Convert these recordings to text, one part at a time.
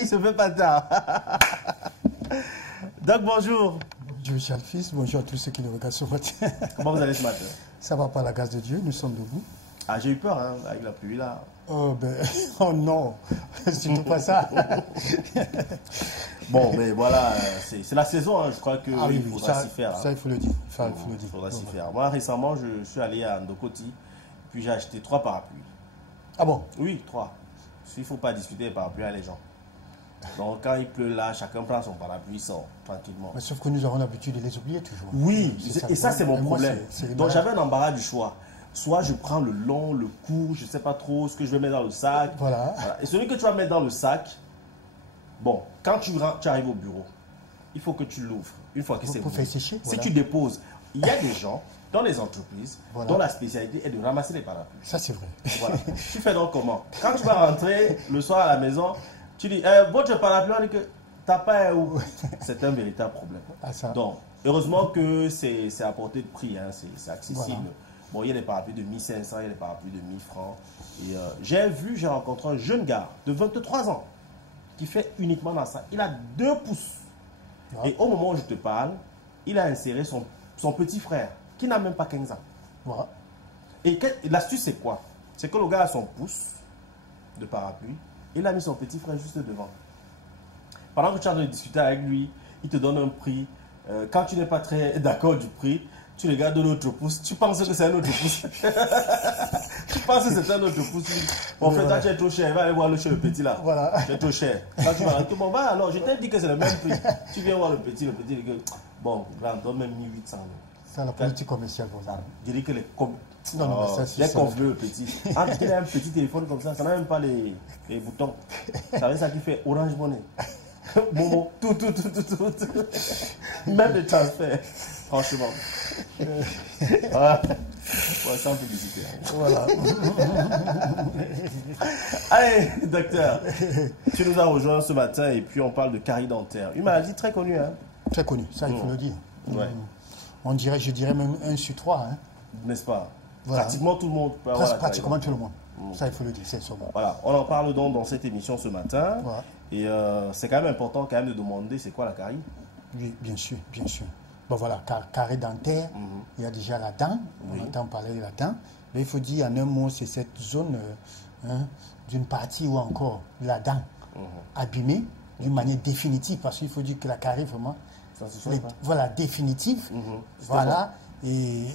Il se fait pas tard. Donc, bonjour. Bonjour, cher fils. Bonjour à tous ceux qui nous regardent ce matin. Comment vous allez ce matin? Ça va par la grâce de Dieu, nous sommes debout. Ah, j'ai eu peur, hein, avec la pluie, là. Oh, ben, oh non, surtout pas ça. Bon, mais voilà, c'est la saison, hein, je crois qu'il faudra s'y faire. Ça, il faut le dire. Il faudra s'y faire. Moi, récemment, je suis allé à Ndokoti, puis j'ai acheté 3 parapluies. Ah bon? Oui, 3. Il ne faut pas discuter des parapluies avec les gens. Donc, quand il pleut là, chacun prend son parapluie, sort tranquillement. Mais sauf que nous avons l'habitude de les oublier toujours. Oui, et ça, c'est mon problème. Donc, j'avais un embarras du choix. Soit je prends le long, le court, je ne sais pas trop ce que je vais mettre dans le sac. Voilà. Et celui que tu vas mettre dans le sac, bon, quand tu arrives au bureau, il faut que tu l'ouvres. Une fois que c'est pour faire sécher. Si tu déposes, il y a des gens dans les entreprises dont la spécialité est de ramasser les parapluies. Ça, c'est vrai. Voilà. Tu fais donc comment? Quand tu vas rentrer le soir à la maison, tu dis, votre parapluie, on dit que t'as pas où? C'est un véritable problème. Ah, ça. Donc, heureusement que c'est à portée de prix, hein, c'est accessible. Voilà. Bon, il y a des parapluies de 1500, il y a des parapluies de 1000 francs. Et j'ai rencontré un jeune gars de 23 ans qui fait uniquement dans ça. Il a 2 pouces. Ouais. Et au moment où je te parle, il a inséré son petit frère qui n'a même pas 15 ans. Ouais. Et l'astuce, c'est quoi? C'est que le gars a son pouce de parapluie. Il a mis son petit frère juste devant. Pendant que tu es en train de discuter avec lui, il te donne un prix. Quand tu n'es pas très d'accord du prix, tu regardes l'autre pouce, tu penses que c'est un autre pouce. Tu penses que c'est un autre pouce. Bon, en fait, toi, tu es trop cher, va aller voir chez le petit là. Voilà. Tu es trop cher. Quand tu vas rentrer, bon, bah alors, je t'ai dit que c'est le même prix. Tu viens voir le petit dit que, bon, là, on donne même 1800 euros. C'est la politique commerciale pour ça. Je dis que les convenus, le petit. Quand il a un petit téléphone comme ça n'a même pas les boutons. C'est ça qui fait Orange Money. Momo, tout. Même les transferts. Franchement. Voilà. Ouais, sans publicité. Voilà. Allez, docteur. Tu nous as rejoint ce matin et puis on parle de carie dentaire. Une maladie très connue. Hein? Très connue, ça il faut le dire. Ouais. On dirait, je dirais même 1 sur 3. Hein. N'est-ce pas? Voilà. Pratiquement tout le monde peut avoir pratiquement tout le monde. Ça, il faut le dire, c'est sûrement. Voilà, on en parle donc dans cette émission ce matin. Voilà. Et c'est quand même important quand même de demander c'est quoi la carie? Oui, bien sûr, bien sûr. Bon voilà, carie dentaire, il y a déjà la dent, on entend parler de la dent. Mais il faut dire en un mot, c'est cette zone d'une partie ou encore la dent abîmée d'une manière définitive. Parce qu'il faut dire que la carie, vraiment, voilà, définitive. Voilà. Et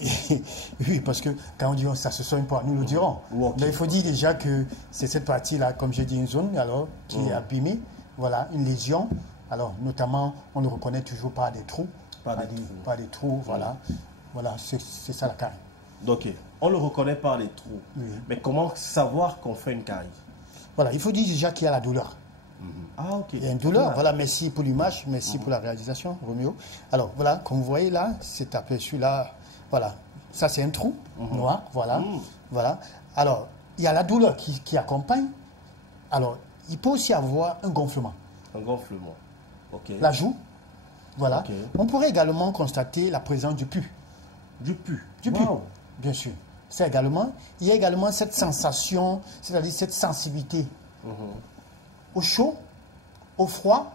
oui, parce que quand on dit ça se soigne pas, nous le dirons. Mais il faut dire déjà que c'est cette partie-là, comme j'ai dit, une zone alors, qui est abîmée, voilà, une lésion. Alors, notamment, on le reconnaît toujours par des trous. Par des trous, voilà. Voilà, c'est ça la carie. Ok, on le reconnaît par les trous. Mais comment savoir qu'on fait une carie? Voilà, il faut dire déjà qu'il y a la douleur. Ah, ok. Il y a une douleur. Voilà, merci pour l'image, merci pour la réalisation, Roméo. Alors, voilà, comme vous voyez là, cet aperçu-là, voilà. Ça, c'est un trou noir, voilà. Voilà. Alors, il y a la douleur qui accompagne. Alors, il peut aussi avoir un gonflement. Un gonflement, ok. La joue, voilà. Okay. On pourrait également constater la présence du pus. Du pus? Du pus, bien sûr. C'est également, il y a également cette sensation, c'est-à-dire cette sensibilité au chaud, au froid,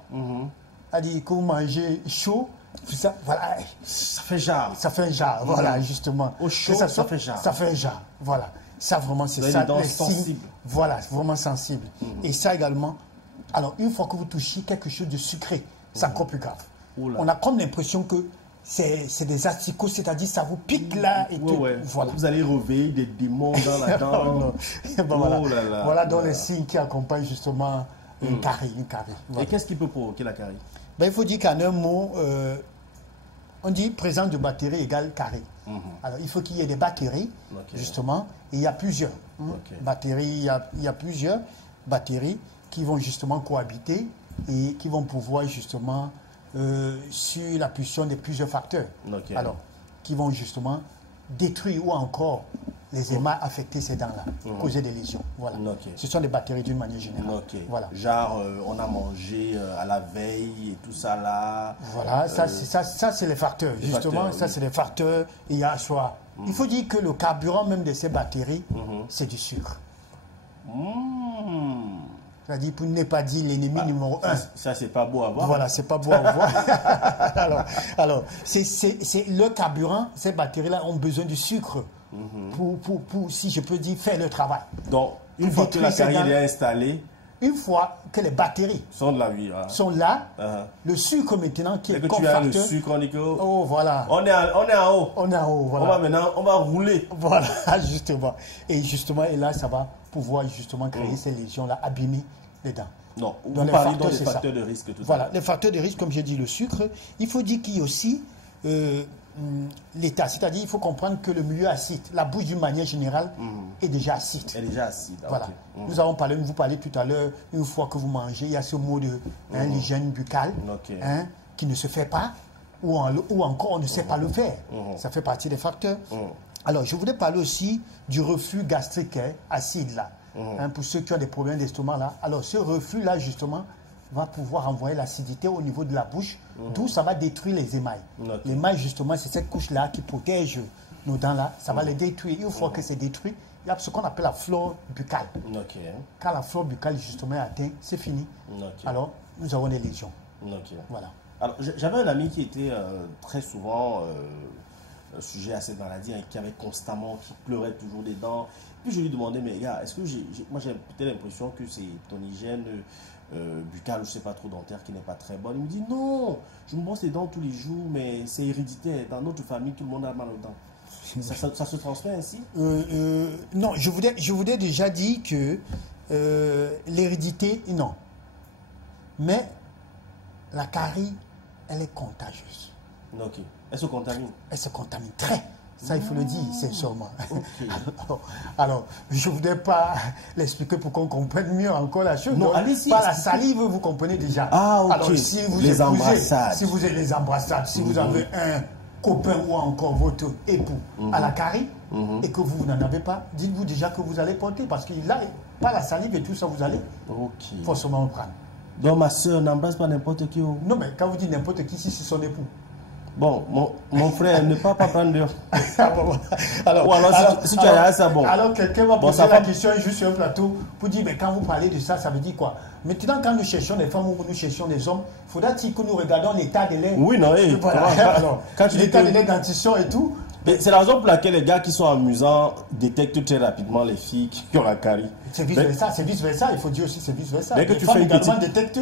c'est-à-dire que vous mangez chaud, tout ça, voilà. Ça fait jar. Ça fait un jar, voilà, justement. Au chaud, ça fait jar. Ça fait un jar, voilà. Ça, vraiment, c'est ça. Les sensible. Voilà, vraiment sensible. Et ça également, alors, une fois que vous touchez quelque chose de sucré, c'est encore plus grave. On a comme l'impression que c'est des asticots, c'est-à-dire ça vous pique là et tout. Voilà. Vous allez réveiller des démons dans la dent. Voilà donc les signes qui accompagnent justement une carie. Voilà. Et qu'est-ce qui peut provoquer la carie? Ben, il faut dire qu'en un mot, on dit présence de bactéries égale carie. Alors il faut qu'il y ait des bactéries, justement, et il y a plusieurs bactéries, il y a plusieurs bactéries qui vont justement cohabiter et qui vont pouvoir justement sur la pulsion de plusieurs facteurs. Alors, qui vont justement détruire ou encore les émails affecter ces dents-là, causer des lésions. Voilà. Ce sont des bactéries d'une manière générale. Voilà. Genre, on a mangé à la veille et tout ça là. Voilà, ça c'est les facteurs. Justement, ça c'est les facteurs. Il y a soit. Il faut dire que le carburant même de ces bactéries, c'est du sucre. C'est-à-dire, pour ne pas dire l'ennemi numéro 1. Ça, c'est pas beau à voir. Voilà, c'est pas beau à voir. alors c'est le carburant, ces batteries-là ont besoin du sucre pour, si je peux dire, faire le travail. Donc, une fois que la carrière est installée, une fois que les batteries sont là, le sucre maintenant qui est que tu as le sucre, on dit que voilà. On est en haut. On est en haut, voilà. On va rouler. Voilà, justement. Et là, ça va pouvoir justement créer ces lésions-là, abîmer les dents. Non, vous parlez donc des facteurs de risque. Voilà, les facteurs de risque, comme j'ai dit, le sucre. Il faut dire qu'il y a aussi l'état, c'est-à-dire il faut comprendre que le milieu acide, la bouche d'une manière générale est déjà acide. Elle est déjà acide. Voilà. Nous avons parlé, vous parlez tout à l'heure, une fois que vous mangez, il y a ce mot de l'hygiène buccale qui ne se fait pas ou encore on ne sait pas le faire. Ça fait partie des facteurs. Alors, je voulais parler aussi du reflux gastrique acide là. Pour ceux qui ont des problèmes d'estomac là. Alors, ce reflux là, justement, va pouvoir envoyer l'acidité au niveau de la bouche, d'où ça va détruire les émails. L'émail, justement, c'est cette couche-là qui protège nos dents-là. Ça va les détruire. Une fois que c'est détruit, il y a ce qu'on appelle la flore buccale. Quand la flore buccale, justement, est atteinte, c'est fini. Alors, nous avons des lésions. Voilà. Alors, j'avais un ami qui était très souvent sujet à cette maladie, qui avait constamment, qui pleurait toujours des dents. Puis je lui demandais, mais gars, est-ce que moi j'ai peut-être l'impression que c'est ton hygiène buccale, je ne sais pas trop, dentaire, qui n'est pas très bonne. Il me dit, non, je me brosse les dents tous les jours, mais c'est héréditaire. Dans notre famille, tout le monde a mal aux dents. Ça se transmet ainsi? Non, je vous ai déjà dit que l'hérédité, non. Mais la carie, elle est contagieuse. Ok. Elle se contamine? Elle se contamine très. Ça, il faut le dire, c'est sûrement. Okay. Alors, je ne voudrais pas l'expliquer pour qu'on comprenne mieux encore la chose. Non, allez-y. Par la salive, vous comprenez déjà. Ah, ok. Alors, si vous les embrassades. Si vous avez les embrassades, si vous avez un copain ou encore votre époux à la carie et que vous n'en avez pas, dites-vous déjà que vous allez porter parce que là, par la salive et tout ça, vous allez forcément prendre. Donc, ma soeur n'embrasse pas n'importe qui? Non, mais quand vous dites n'importe qui, si c'est son époux. Bon, mon frère, ne pas prendre dehors. alors, si tu as ça, bon. Alors, quelqu'un va poser la question juste sur un plateau pour dire, mais quand vous parlez de ça, ça veut dire quoi? Maintenant, quand nous cherchons des femmes ou nous cherchons des hommes, il faudra-t-il que nous regardons l'état de l'air? Oui, non, l'état de l'air dentition et tout. C'est la raison pour laquelle les gars qui sont amusants détectent très rapidement les filles qui ont la carie. C'est vice-versa, il faut dire aussi c'est vice-versa. Dès que tu fais une petite... détectent.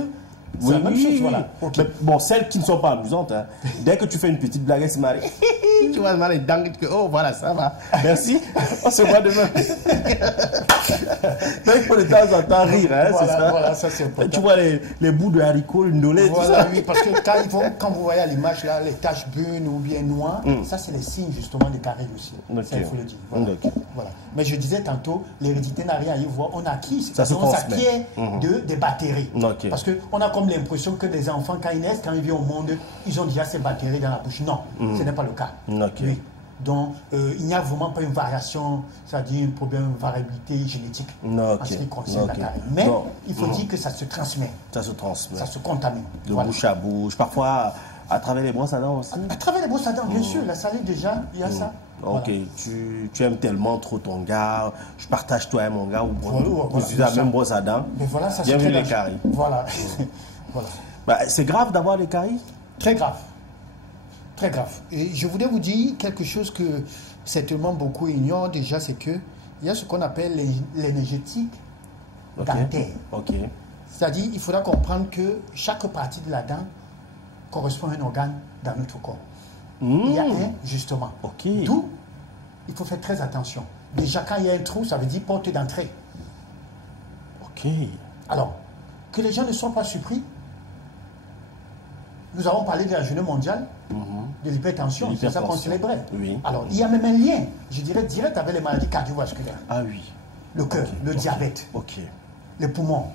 Oui, la même chose, voilà. Okay. Mais bon, celles qui ne sont pas amusantes, hein, dès que tu fais une petite blague, elles se marient. Tu vois, les dents, oh voilà, ça va. Merci, on se voit demain. Donc il faut de temps en temps rire, hein, c'est ça. Voilà, ça c'est important. Tu vois les bouts de haricots, une dolée, voilà, tout ça. Oui, parce que quand vous voyez à l'image là, les taches brunes ou bien noires, ça c'est les signes justement des caries aussi. Ça, il faut le dire. Voilà. Mais je disais tantôt, l'hérédité n'a rien à y voir. On acquiert, ça s'acquiert des batteries. Parce qu'on a comme l'impression que des enfants, quand ils naissent, quand ils viennent au monde, ils ont déjà ces batteries dans la bouche. Non, ce n'est pas le cas. Oui. Donc, il n'y a vraiment pas une variation, c'est-à-dire un problème de variabilité génétique en ce qui concerne la carie. Mais il faut dire que ça se transmet. Ça se transmet. Ça se contamine. De bouche à bouche. Parfois, à travers les brosses à dents aussi. À travers les brosses à dents, bien sûr. La salive, déjà, il y a ça. Ok, voilà. tu aimes tellement trop ton gars, je partage toi et mon gars, ou vous utilisez la même brosse à dents. Mais voilà, ça bienvenue les caries. Voilà. Voilà. Bah, c'est grave d'avoir des caries? Très grave. Très grave. Et je voulais vous dire quelque chose que certainement beaucoup ignorent déjà, c'est qu'il y a ce qu'on appelle l'énergétique dentaire. C'est-à-dire, il faudra comprendre que chaque partie de la dent correspond à un organe dans notre corps. Il y a un, justement. D'où, il faut faire très attention. Déjà, quand il y a un trou, ça veut dire porte d'entrée. Alors, que les gens ne soient pas surpris. Nous avons parlé de la journée mondiale de l'hypertension, c'est ça qu'on célébrait. Alors, il y a même un lien, je dirais, direct avec les maladies cardiovasculaires. Ah oui. Le cœur, le diabète, les poumons,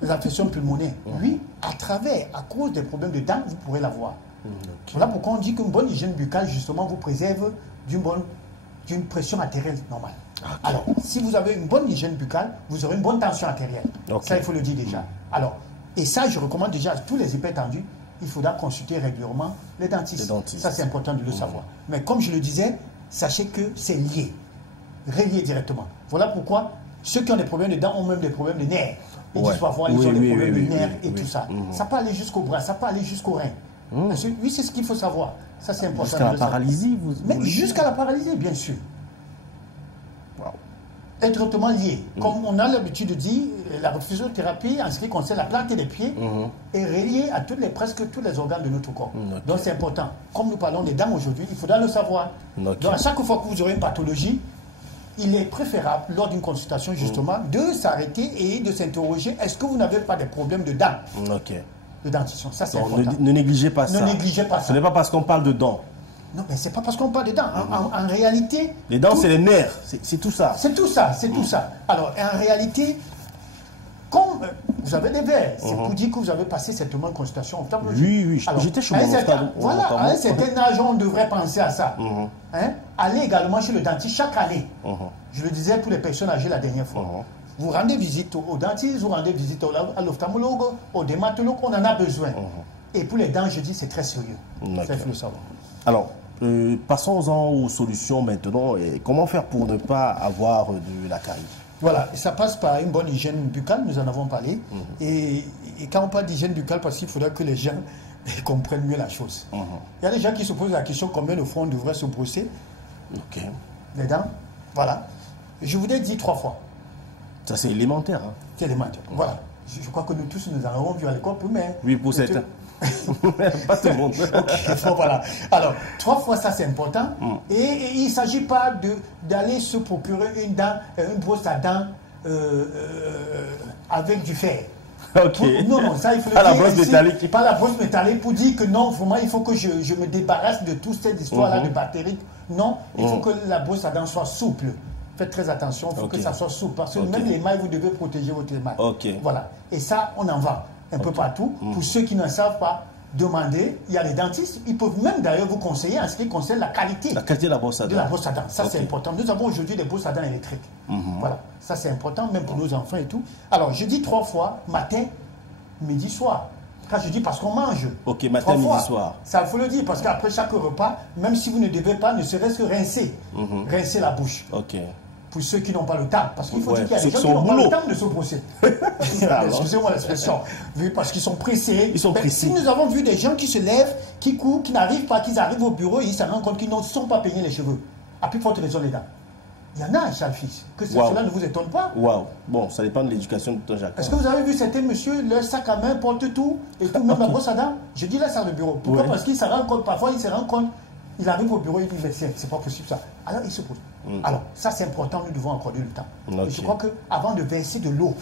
les infections pulmonaires. Oui, à cause des problèmes de dents, vous pourrez l'avoir. Voilà pourquoi on dit qu'une bonne hygiène buccale, justement, vous préserve d'une pression artérielle normale. Alors, si vous avez une bonne hygiène buccale, vous aurez une bonne tension artérielle. Ça, il faut le dire déjà. Alors, et ça, je recommande déjà à tous les hypertendus, il faudra consulter régulièrement les dentistes. Ça, c'est important de le savoir. Mais comme je le disais, sachez que c'est lié, relié directement. Voilà pourquoi ceux qui ont des problèmes de dents ont même des problèmes de nerfs. Ils disent parfois ils ont des problèmes de nerfs et tout ça. Ça peut aller jusqu'au bras, ça peut aller jusqu'au rein. Oui, c'est ce qu'il faut savoir. Ça, c'est important. Jusqu'à la paralysie, Mais jusqu'à la paralysie, bien sûr. Étroitement lié. Comme on a l'habitude de dire, la physiothérapie, en ce qui concerne la plante des pieds, est reliée à presque tous les organes de notre corps. Donc c'est important. Comme nous parlons des dents aujourd'hui, il faudra le savoir. Donc à chaque fois que vous aurez une pathologie, il est préférable, lors d'une consultation justement, de s'arrêter et de s'interroger, est-ce que vous n'avez pas de problèmes de dents de dentition. Ça c'est important. Ne négligez pas ça. Ne négligez pas ça. Ce n'est pas parce qu'on parle de dents. Non, mais c'est pas parce qu'on parle des dents. En réalité... Les dents, c'est les nerfs. C'est tout ça. C'est tout ça, c'est tout ça. Alors, en réalité, comme vous avez des verres, c'est pour dire que vous avez passé certainement une consultation ophtalmologique. Oui, j'étais chez mon ophtalmo. Voilà, à un certain âge, on devrait penser à ça. Allez également chez le dentiste chaque année. Je le disais pour les personnes âgées la dernière fois. Vous rendez visite au dentiste, vous rendez visite à l'ophtalmologue, au dermatologue, on en a besoin. Et pour les dents, je dis, c'est très sérieux. Ça, il faut le savoir. Alors, passons-en aux solutions maintenant. Et comment faire pour ne pas avoir de la carie? Voilà, ça passe par une bonne hygiène buccale, nous en avons parlé. Et quand on parle d'hygiène buccale, parce qu'il faudra que les gens comprennent mieux la chose. Il y a des gens qui se posent la question combien de fois on devrait se brosser les dents. Voilà. Je vous ai dit 3 fois. Ça, c'est élémentaire. Hein. C'est élémentaire. Voilà. Je crois que nous tous, nous en avons vu à l'école, mais... Oui, pour certains. Pas tout le monde. Bon, voilà. Alors, 3 fois, ça c'est important. Et il ne s'agit pas d'aller se procurer une brosse à dents avec du fer. Non, ça il faut le dire. La brosse métallique. Pas la brosse métallique pour dire que non, vraiment, il faut que je me débarrasse de toute cette histoire-là de bactéries. Non, il faut que la brosse à dents soit souple. Faites très attention, il faut que ça soit souple. Parce que même l'émail, vous devez protéger votre émail. Voilà. Et ça, on en vend un peu partout. Pour ceux qui ne savent pas, demander, il y a les dentistes, ils peuvent même d'ailleurs vous conseiller en ce qui concerne la qualité. La qualité de la brosse à dents. De la brosse à dents. Ça, c'est important. Nous avons aujourd'hui des brosses à dents électriques. Voilà. Ça, c'est important, même pour nos enfants et tout. Alors, je dis 3 fois, matin, midi, soir. Quand je dis parce qu'on mange. Ok, matin, midi, soir. Ça, il faut le dire, parce qu'après chaque repas, même si vous ne devez pas, ne serait-ce que rincer. Rincer la bouche. Ok. Pour ceux qui n'ont pas le temps. Parce qu'il faut dire qu'il y a des gens qui n'ont pas le temps de se brosser. Excusez-moi l'expression. Parce qu'ils sont pressés. Ils sont pressés. Si nous avons vu des gens qui se lèvent, qui courent, qui n'arrivent pas, qui arrivent au bureau et ils se rendent compte qu'ils ne sont pas peignés les cheveux. À plus forte raison les dents. Il y en a, Charles Fils. Que cela ne vous étonne pas. Waouh. Bon, ça dépend de l'éducation de ton Jacques. Est-ce que vous avez vu certains messieurs, leur sac à main porte tout et tout, même la brosse à dents? Je dis là, c'est le bureau. Pourquoi? Parce qu'ils se rendent compte, parfois ils se rendent compte. Il arrive au bureau, il dit, mais c'est pas possible ça. Alors il se pose. Alors ça c'est important, nous devons accorder le temps. Et je crois qu'avant de verser de l'eau,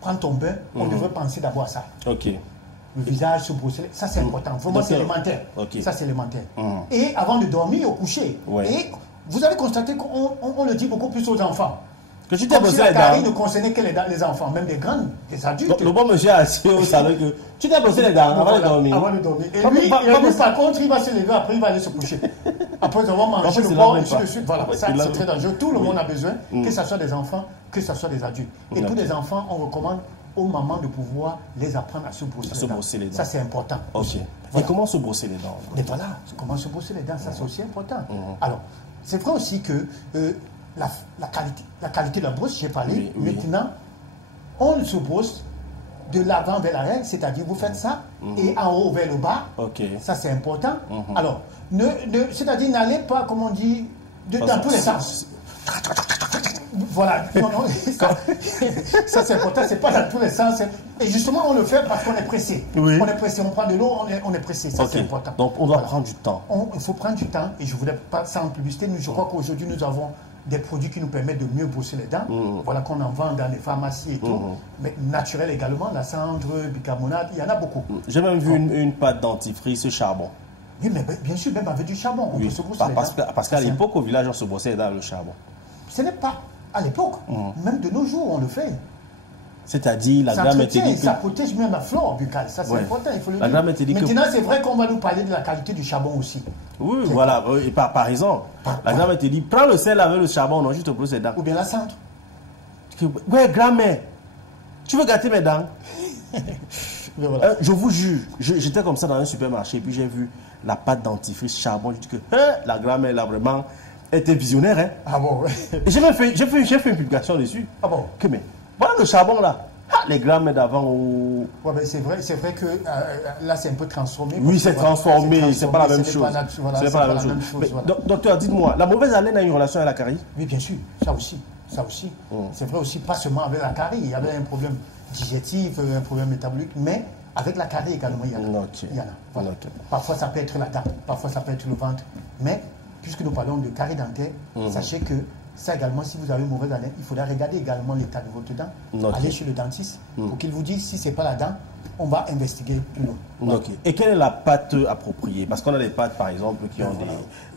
prendre ton bain, on devrait penser d'abord à ça. Le visage, se brosser, ça c'est important. Vraiment c'est élémentaire. Ça c'est élémentaire. Et avant de dormir, au coucher. Et vous avez constaté qu'on le dit beaucoup plus aux enfants. Que tu t'es brossé les dents. Carie ne concernait que les enfants, même des grands, des adultes. Le bon monsieur a assis au salon que tu t'es brossé les dents avant de dormir. Avant de dormir. Et lui, par contre, il va se lever, après il va aller se coucher. Après avoir mangé le porc, et ainsi de suite. Voilà, ça c'est très dangereux. Tout le monde a besoin, que ce soit des enfants, que ce soit des adultes. Et pour les enfants, on recommande aux mamans de pouvoir les apprendre à se brosser les dents. Ça c'est important. Et comment se brosser les dents? Et voilà, comment se brosser les dents, ça c'est aussi important. Alors, c'est vrai aussi que la qualité de la brosse, j'ai parlé. Maintenant, on se brosse de l'avant vers l'arrière, c'est-à-dire vous faites ça, et en haut vers le bas. Ça, c'est important. Alors, c'est-à-dire n'allez pas, comme on dit, dans tous les sens. Voilà, non, ça c'est important, c'est pas dans tous les sens. Et justement, on le fait parce qu'on est pressé. On est pressé, on prend de l'eau, on est pressé, ça c'est important. Donc on doit prendre du temps. Il faut prendre du temps, et je ne voulais pas ça en publicité, je crois qu'aujourd'hui nous avons des produits qui nous permettent de mieux brosser les dents. Voilà qu'on en vend dans les pharmacies et tout. Mais naturel également, la cendre, bicarbonate, il y en a beaucoup. J'ai même vu une pâte dentifrice charbon. Oui, mais bien sûr, même avec du charbon, on peut se brosser les dents. Parce qu'à l'époque, au village, on se brossait les dents avec le charbon. Ce n'est pas à l'époque. Même de nos jours, on le fait. C'est-à-dire, la grammaire dit que... Ça protège même la flore buccale. Ça, c'est important, il faut le dire. Maintenant, c'est vrai qu'on va nous parler de la qualité du charbon aussi. Oui, voilà. Et par exemple, la grammaire te dit, prends le sel avec le charbon, non, juste pour les dents. Ou bien la cendre. Ouais, grand-mère, tu veux gâter mes dents? Voilà. Je vous jure, j'étais comme ça dans un supermarché, et puis j'ai vu la pâte dentifrice charbon. Je dis que la grand-mère, là, vraiment, était visionnaire. Hein. Ah bon? Et j'ai fait une publication dessus. Ah bon? Que mais, voilà le charbon là. Ah, les grammes d'avant ou... Ouais, ben c'est vrai que là, c'est un peu transformé. Oui, c'est transformé, c'est pas la même chose. Voilà, c'est pas la même chose. Mais, voilà. Docteur, dites-moi, la mauvaise haleine a une relation avec la carie? Oui, bien sûr, ça aussi. Ça aussi. C'est vrai aussi, pas seulement avec la carie. Il y avait un problème digestif, un problème métabolique, mais avec la carie également, il y en a. Okay. Il y en a. Voilà. Parfois, ça peut être la dent, parfois, ça peut être le ventre. Mais, puisque nous parlons de carie dentaire, sachez que ça également, si vous avez une mauvaise haleine, il faudra regarder également l'état de votre dent. Aller chez le dentiste pour qu'il vous dise si ce n'est pas la dent, on va investiguer plus loin. Voilà. Et quelle est la pâte appropriée? Parce qu'on a des pâtes, par exemple, qui ont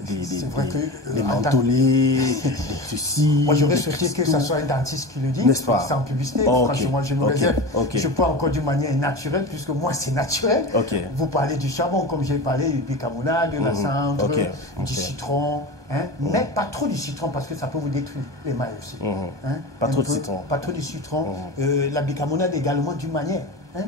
des mentholés, des ceci. Moi, j'aurais souhaité que ce soit un dentiste qui le dit, n'est-ce pas? Sans publicité. Franchement, je me réserve. Je parle encore d'une manière naturelle, puisque moi, c'est naturel. Vous parlez du charbon, comme j'ai parlé, du bicarbonate, de la cendre, du citron. Hein? Mais pas trop du citron, parce que ça peut vous détruire les mailles aussi. Hein? Pas trop de citron. Pas trop de citron. La bicarbonate également, d'une manière. Hein?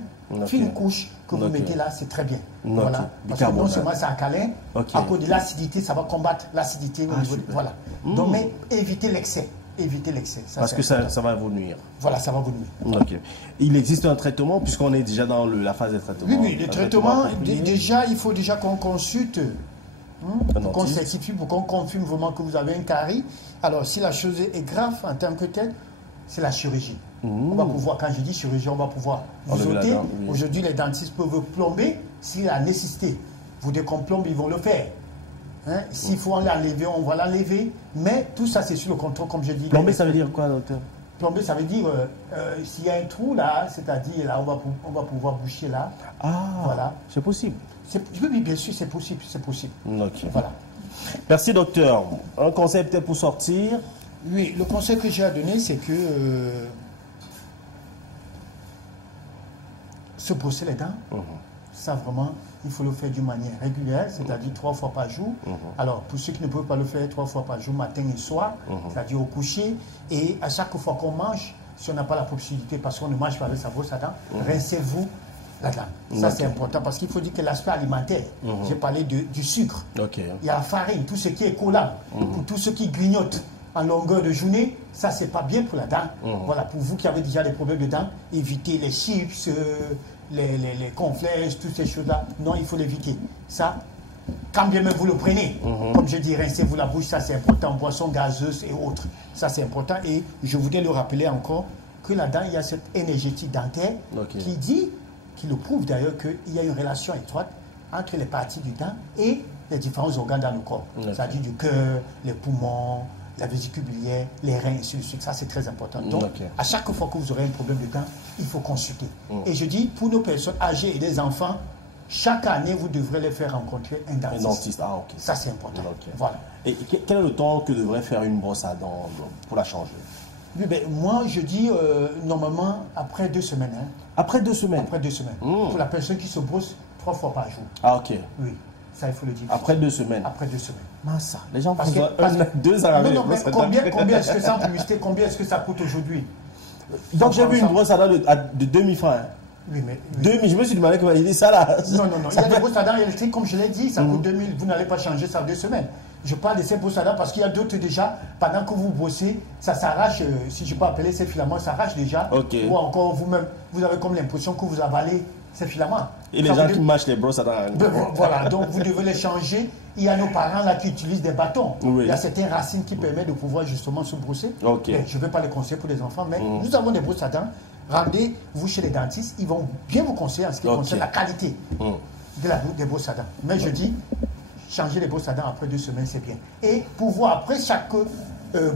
Une couche que vous mettez là, c'est très bien. Voilà. Parce que non seulement c'est alcalin, à cause de l'acidité, ça va combattre l'acidité au niveau de... Voilà. Donc, mais évitez l'excès. Évitez l'excès. Parce que ça va vous nuire. Voilà, ça va vous nuire. Il existe un traitement, puisqu'on est déjà dans la phase de traitement. Oui, le traitement, déjà, il faut déjà qu'on consulte, pour qu'on certifie, pour qu'on confirme vraiment que vous avez un carie. Alors, si la chose est grave en tant que telle, c'est la chirurgie. On va pouvoir, quand je dis chirurgie, on va pouvoir vous ôter. Aujourd'hui, les dentistes peuvent plomber s'il y a nécessité. Vous dès qu'on plombe, ils vont le faire. Hein? S'il faut l'enlever, on va l'enlever. Mais tout ça, c'est sur le contrôle, comme je dis. Plomber, ça veut dire quoi, docteur? Plomber, ça veut dire, s'il y a un trou là, c'est-à-dire là, on va pouvoir boucher là. Ah, voilà. C'est possible. Oui, bien sûr, c'est possible. C'est possible. Voilà. Merci, docteur. Un conseil peut-être pour sortir? Oui, le conseil que j'ai à donner, c'est que se brosser les dents, ça vraiment, il faut le faire d'une manière régulière, c'est-à-dire 3 fois par jour. Alors, pour ceux qui ne peuvent pas le faire 3 fois par jour, matin et soir, c'est-à-dire au coucher, et à chaque fois qu'on mange, si on n'a pas la possibilité, parce qu'on ne mange pas avec sa brosse à dents, rincez-vous la dent. Ça, c'est important, parce qu'il faut dire que l'aspect alimentaire, j'ai parlé du sucre, il y a la farine, tout ce qui est collant, pour tous ceux qui grignotent en longueur de journée, ça c'est pas bien pour la dent. Voilà, pour vous qui avez déjà des problèmes de dents, évitez les chips, les cornflakes, toutes ces choses-là. Non, il faut l'éviter. Ça, quand bien même vous le prenez, comme je dis, rincez-vous la bouche, ça c'est important, boissons gazeuses et autres. Ça c'est important. Et je voudrais le rappeler encore que la dent, il y a cette énergétique dentaire qui dit, qui le prouve d'ailleurs, qu'il y a une relation étroite entre les parties du dent et les différents organes dans le corps. C'est-à-dire du cœur, les poumons, la vésicule biliaire, les reins, et ainsi de suite. Ça, c'est très important. Donc, à chaque fois que vous aurez un problème de dents, il faut consulter. Et je dis, pour nos personnes âgées et les enfants, chaque année, vous devrez les faire rencontrer un dentiste. Un dentiste, ça, c'est important. Voilà. Et quel est le temps que devrait faire une brosse à dents pour la changer? Oui, ben, moi, je dis, normalement, après 2 semaines. Hein. Après 2 semaines? Après 2 semaines. Pour la personne qui se brosse 3 fois par jour. Ah, ok. Oui. Ça, il faut le dire. Après 2 semaines? Après 2 semaines. Massa. Les gens font 2 à la Non, mais combien est-ce que ça, en publicité, combien est-ce que ça coûte aujourd'hui? Donc, j'ai vu une brosse à dents de 2000 francs. Hein. Oui, mais... 2000, je me suis demandé comment il dit ça là. Non. Il y a des brosses à dents électriques, comme je l'ai dit, ça coûte 2000. Vous n'allez pas changer ça en 2 semaines. Je parle de ces brosses à dents parce qu'il y a d'autres déjà, pendant que vous brossez, ça s'arrache, si je peux appeler ces filaments, ça s'arrache déjà. Ou encore vous-même, vous avez comme l'impression que vous avalez ces filaments. Et les gens qui mâchent les brosses à dents. Voilà, donc vous devez les changer. Il y a nos parents là qui utilisent des bâtons. Il y a certaines racines qui permettent de pouvoir justement se brosser. Mais je ne vais pas les conseiller pour les enfants, mais nous avons des brosses à dents. Rendez-vous chez les dentistes, ils vont bien vous conseiller en ce qui concerne la qualité des brosses à dents. Mais je dis, changer les brosses à dents après 2 semaines, c'est bien. Et pouvoir, après chaque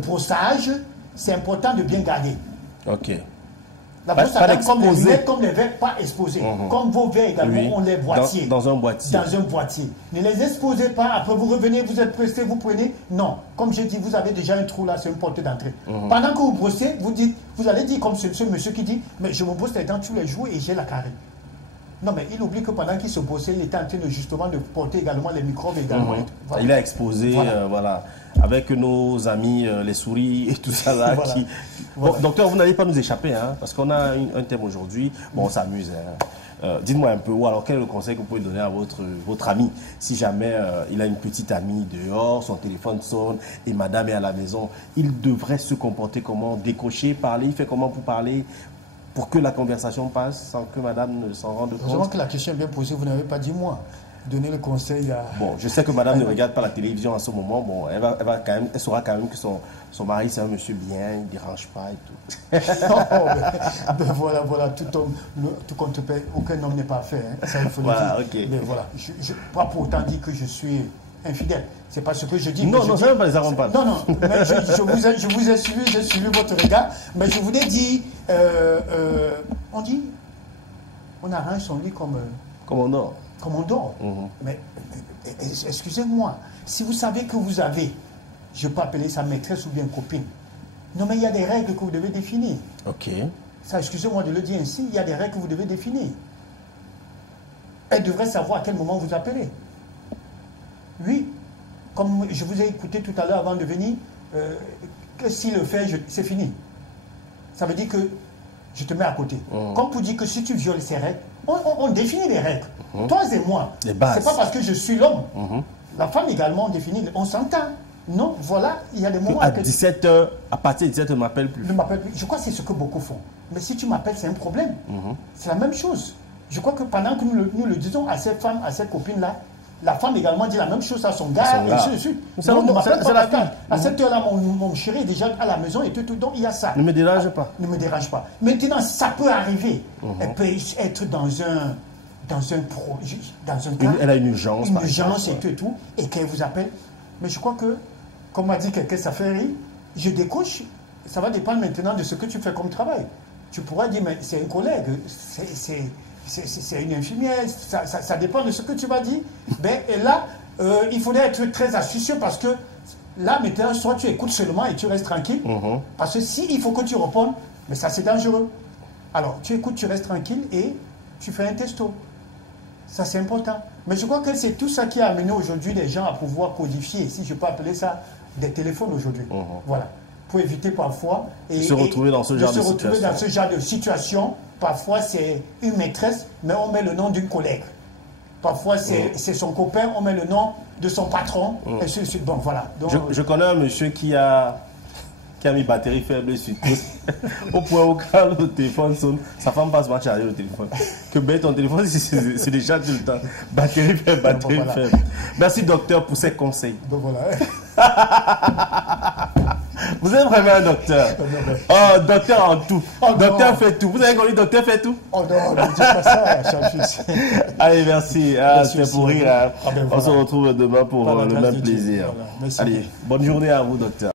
brossage, c'est important de bien garder. La brosse à dents, comme les verres, pas exposés. Comme vos verres également, on les boîtiers. Dans un boîtier. Dans un boîtier. Ne les exposez pas, après vous revenez, vous êtes pressé, vous prenez. Non. Comme je dis, vous avez déjà un trou là, c'est une porte d'entrée. Pendant que vous brossez, vous allez dire comme ce monsieur qui dit, mais je me brosse les dents tous les jours et j'ai la carie. Non, mais il oublie que pendant qu'il se brossait, il était en train de justement de porter également les microbes également. Voilà. Il a exposé, voilà, avec nos amis, les souris et tout ça là. Bon, docteur, vous n'allez pas nous échapper, hein, parce qu'on a un thème aujourd'hui. Bon, on s'amuse. Hein. Dites-moi un peu, ou alors quel est le conseil que vous pouvez donner à votre ami, si jamais il a une petite amie dehors, son téléphone sonne et madame est à la maison, il devrait se comporter comment? Décrocher, parler, il fait comment pour parler? pour que la conversation passe sans que madame ne s'en rende compte? Je vois que la question est bien posée, vous n'avez pas dit moi. Donner le conseil à... Bon, je sais que madame ne regarde pas la télévision à ce moment. Bon, elle saura quand même que son mari, c'est un monsieur bien, il ne dérange pas et tout. Non, voilà, tout compte fait, aucun homme n'est parfait. Hein. Ça, il faut voilà, le dire. ok. Mais voilà, pas pour autant dire que je suis infidèle. C'est pas ce que je dis. Non, ça ne veut pas les accompagner. Non, mais je vous ai suivi, j'ai suivi votre regard. Mais je vous ai dit, on arrange son lit comme on dort. Comme on dort. Mais excusez-moi, si vous savez que vous avez, je peux appeler ça maîtresse ou bien copine. Non, mais il y a des règles que vous devez définir. Ok. Ça, excusez-moi de le dire ainsi, il y a des règles que vous devez définir. Elle devrait savoir à quel moment vous appelez. Oui, comme je vous ai écouté tout à l'heure avant de venir, que s'il le fait, c'est fini. Ça veut dire que je te mets à côté. Comme pour dire que si tu violes ces règles, on définit les règles. Toi et moi. C'est pas parce que je suis l'homme. La femme également, on définit, on s'entend. Non, voilà, il y a des moments... À 17h, à partir de 17h, ne m'appelle plus. Ne m'appelle plus. Je crois que c'est ce que beaucoup font. Mais si tu m'appelles, c'est un problème. C'est la même chose. Je crois que pendant que nous le disons à cette femme, à cette copine-là, la femme également dit la même chose à son gars, et ainsi de suite. Non, ne m'appelle pas la femme. À cette heure-là, mon chéri est déjà à la maison et tout, donc il y a ça. Ne me dérange pas. Ne me dérange pas. Maintenant, ça peut arriver. Elle peut être dans un cas, elle a une urgence. Une urgence et tout, et qu'elle vous appelle. Mais je crois que, comme m'a dit quelqu'un, ça fait rire, je décoche, ça va dépendre maintenant de ce que tu fais comme travail. Tu pourras dire, mais c'est un collègue, c'est une infirmière, ça dépend de ce que tu vas dire. Ben, et là, il faudrait être très astucieux parce que là, maintenant, soit tu écoutes seulement et tu restes tranquille, parce que s'il faut que tu répondes, mais ça c'est dangereux. Alors, tu écoutes, tu restes tranquille et tu fais un testo. Ça, c'est important. Mais je crois que c'est tout ça qui a amené aujourd'hui les gens à pouvoir codifier, si je peux appeler ça, des téléphones aujourd'hui. Voilà. Pour éviter parfois... de se retrouver dans ce genre de situation. Parfois, c'est une maîtresse, mais on met le nom d'une collègue. Parfois, c'est son copain, on met le nom de son patron. Et bon, voilà. Donc, je connais un monsieur qui a mis batterie faible sur au point où quand le téléphone sonne, sa femme passe par charger le téléphone. Que bête ton téléphone, c'est déjà tout le temps. Batterie faible, batterie faible. Merci docteur pour ces conseils. Donc voilà. Vous êtes vraiment un docteur. Oh, docteur en tout. Docteur fait tout. Vous avez connu docteur fait tout? Oh non, ne dis pas ça, Charles-Fils. Allez, merci. C'était pour rire. On se retrouve demain pour le même plaisir. Voilà. Allez, bonne journée à vous, docteur.